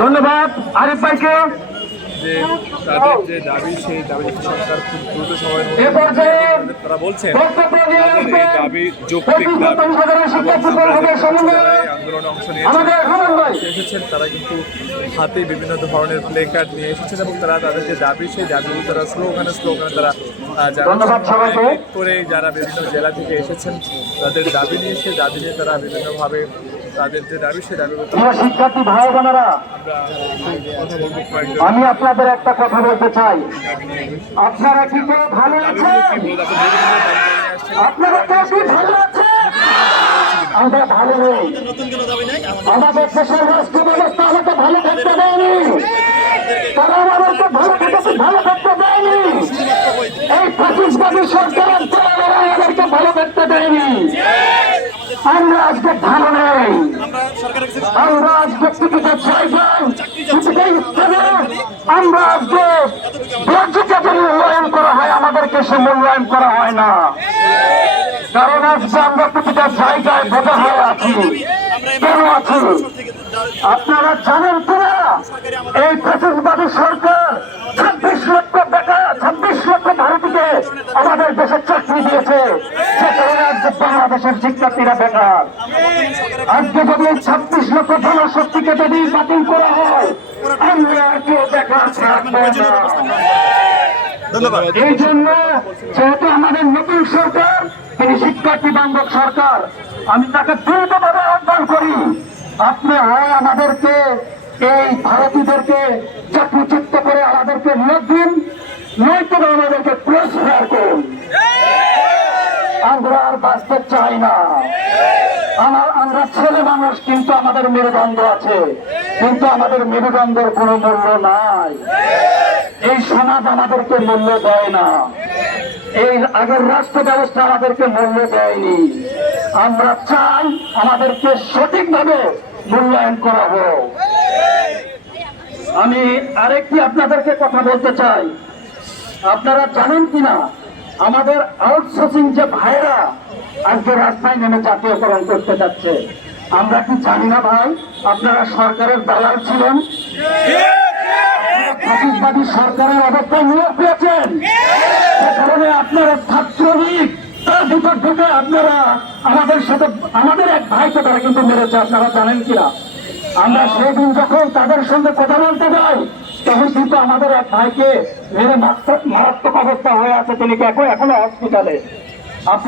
ধন্যবাদ আরিফ ভাইকে। যে তাদের যে দাবি সেই দাবি সরকার খুব দ্রুত সময়ের মধ্যে তারা বলছেন এই দাবি যৌক্তিক দাবি। আন্দোলনে অংশ নিয়েছেন এসেছেন তারা কিন্তু হাতে বিভিন্ন ধরনের প্লে কার্ড নিয়ে এসেছেন এবং তারা তাদের যে দাবি সেই দাবিগুলো তারা স্লোগানে স্লোগানে তারা করে যারা বিভিন্ন জেলা থেকে এসেছেন তাদের দাবি নিয়ে সেই দাবি নিয়ে তারা বিভিন্নভাবে তাদের যে দাবি দাবিগুলো প্রিয় শিক্ষার্থী ভাই বোনেরা আমি আপনাদের একটা কথা বলতে চাই। আপনারা কি কেউ ভালো আছেন? আপনারা কি ভালো আছেন? আমরা ভালো নেই। আমাদের দেশের রাষ্ট্র ব্যবস্থা আমাকে ভালো থাকতে দেয়নি। তারা আমাদেরকে ভালো থাকতে ভালো থাকতে দেয়নি। এই ফাঁসিসবাদী সরকারের দলেরা আমাদেরকে ভালো থাকতে দেয়নি। আমরা আজকে ভালো নেই। আমরা আজকে টিকিটে আমরা আজকে বঞ্চিত মূল্যায়ন করা হয় আমাদেরকে সে মূল্যায়ন করা হয় না। কারণ আজকে আমরা প্রতিটা জায়গায় বোঝা হয়ে আছি কেন আছি? আপনারা জানেন কিনা? এই ফ্যাসিসবাদী সরকার ছাব্বিশ লক্ষ টাকা ছাব্বিশ লক্ষ ভারতীকে আমাদের দেশে চাকরি দিয়েছে। বাংলাদেশের শিক্ষার্থীরা বেকার। আজকে যদি এই ছাব্বিশ লক্ষ জনশক্তিকে যদি বাতিল করা হয় আমরা আর কেউ বেকার থাকব না। এই জন্য যেহেতু আমাদের নতুন সরকার তিনি শিক্ষার্থী বান্ধব সরকার আমি তাকে দ্রুতভাবে আহ্বান করি আপনি হয় আমাদেরকে এই ভারতীয়দেরকে চাকরিচ্যুত করে আমাদেরকে নিয়োগ দিন নয়তো আমাদেরকে বাঁচতে চাই না। আমার আমরা ছেলে মানুষ, কিন্তু আমাদের মেরুদণ্ড আছে। কিন্তু আমাদের মেরুদণ্ডের কোনো মূল্য নাই। এই সমাজ আমাদেরকে মূল্য দেয় না। এই আগের রাষ্ট্র ব্যবস্থা আমাদেরকে মূল্য দেয়নি। আমরা চাই আমাদেরকে সঠিকভাবে মূল্যায়ন করা হোক। আমি আরেকটি আপনাদেরকে কথা বলতে চাই। আপনারা জানেন কিনা? আমাদের আউটসোর্সিং যে ভাইরা আজকে রাস্তায় নেমে জাতীয়করণ করতে যাচ্ছে, আমরা কি জানি না ভাই? আপনারা সরকারের দালাল ছিলেন? ফাঁসিবাদী সরকারের অবস্থায় নিয়োগ পেয়েছেন। সে কারণে আপনারা ছাত্রলীগ, তার ভিতর ঢুকে আপনারা আমাদের সাথে আমাদের এক ভাইকে তারা কিন্তু মেরেছে, আপনারা জানেন কিনা? আমরা সেদিন যখন তাদের সঙ্গে কথা বলতে যাই, তখন কিন্তু আমাদের এক ভাইকে মেরে মারাত্মক অবস্থা হয়ে আছে। তিনি এখনও হসপিটালে আপনার